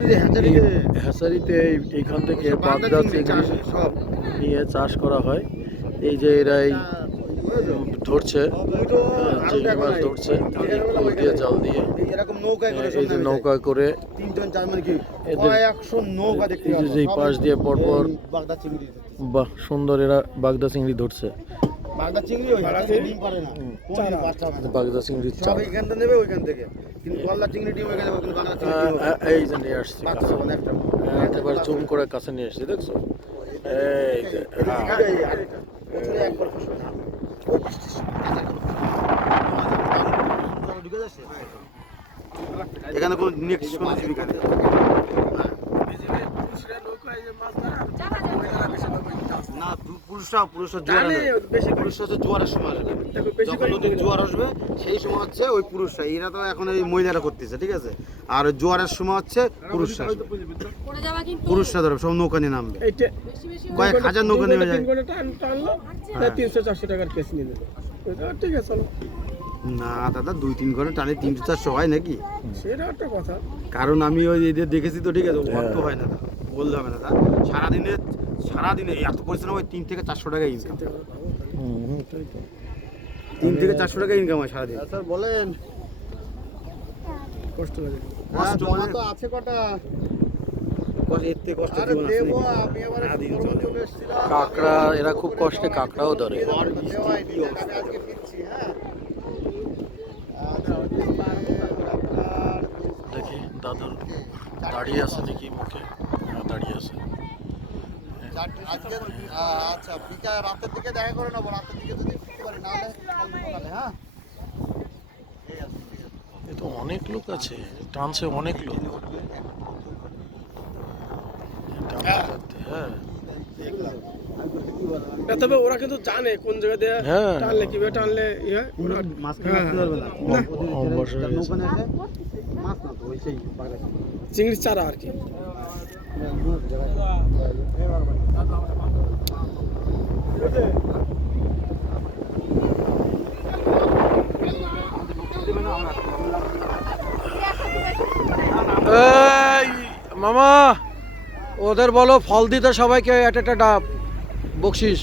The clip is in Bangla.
হ্যাচারিতে এইখান থেকে বাগদা চিংড়ি সব নিয়ে চাষ করা হয়। এই যে এরাই ধরছে, চিংড়ি মাছ ধরছে ফুল দিয়ে জাল দিয়ে, এরকম নৌকায় করে এই যে নৌকা করে তিনজন জার্মান কি 100 নৌকা দেখতে এই যে পাশ দিয়ে পরপর বাগদা চিংড়ি। বাহ সুন্দর, এরা বাগদা চিংড়ি ধরছে। বাগদা চিংড়ি ওই ডিম পারে না, কোন বাচ্চা না, বাগদা চিংড়ি সব এইখান থেকে নেবে ওইখান থেকে, কিন্তু গলদা চিংড়ি ডিম ওইখানে ওখানে বাগদা চিংড়ি ডিম এই যে নিয়ে আসছি বাচ্চা মানে একটা এবার জুম করে কাছে নিয়ে আসছি, দেখছো? এই যে একবার ফসল এখানে কোনো নেক্সট কোনো জীবিকা নেই। না পুরুষরা জোয়ারের সময় আসবে, যখন নদীর জোয়ার আসবে সেই সময় হচ্ছে ওই পুরুষরা, এরা তো এখন এই মহিলারা করতেছে, ঠিক আছে? আর জোয়ারের সময় হচ্ছে পুরুষরা ধরবে, সব নৌকা নিয়ে নামবে, কয়েক হাজার নৌকা নেমে যায়। 300-400 টাকার কেস নিয়ে নেবে, ঠিক আছে চলো। না দাদা, 2-3 ঘন্টা টানে 300-400 হয় নাকি? সেটা একটা কথা, কারণ আমি ওই এদের দেখেছি তো, ঠিক আছে? অর্থ হয় না দাদা, বলতে হবে না দাদা। সারাদিনে এত পরিশ্রম হয়, 3 থেকে 400 টাকা ইনকাম, 3 থেকে 400 টাকা ইনকাম হয় সারাদিন। স্যার বলেন, কষ্ট লাগে। কষ্ট মানে তো আছে কটা, এর থেকে কষ্ট আরে জীবন দেবো, আছে আমি আবার সারাদিন চলে চলে। এসেছিলাম। কাঁকড়া, এরা খুব কষ্টে কাঁকড়াও ধরে। দেওয়াই নি, আমি আজকে ফিরছি, হ্যাঁ। দেখি দাদুর দাঁড়িয়ে আছে নাকি মুখে, দাঁড়িয়ে আছে। আজকে আচ্ছা বিকাল রাতের দিকে দেখা করে নেবো, রাতের দিকে যদি ফিরতে পারি, নাহলে সকালে, হ্যাঁ। এ তো অনেক লোক আছে, টানছে অনেক লোক, হ্যাঁ। তবে ওরা কিন্তু জানে কোন জায়গা দিয়ে টানলে কিভাবে টানলে চিংড়ির চারা আর কি। এই মামা, ওদের বলো ফল দিতে সবাইকে একটা ডাব বকশিস।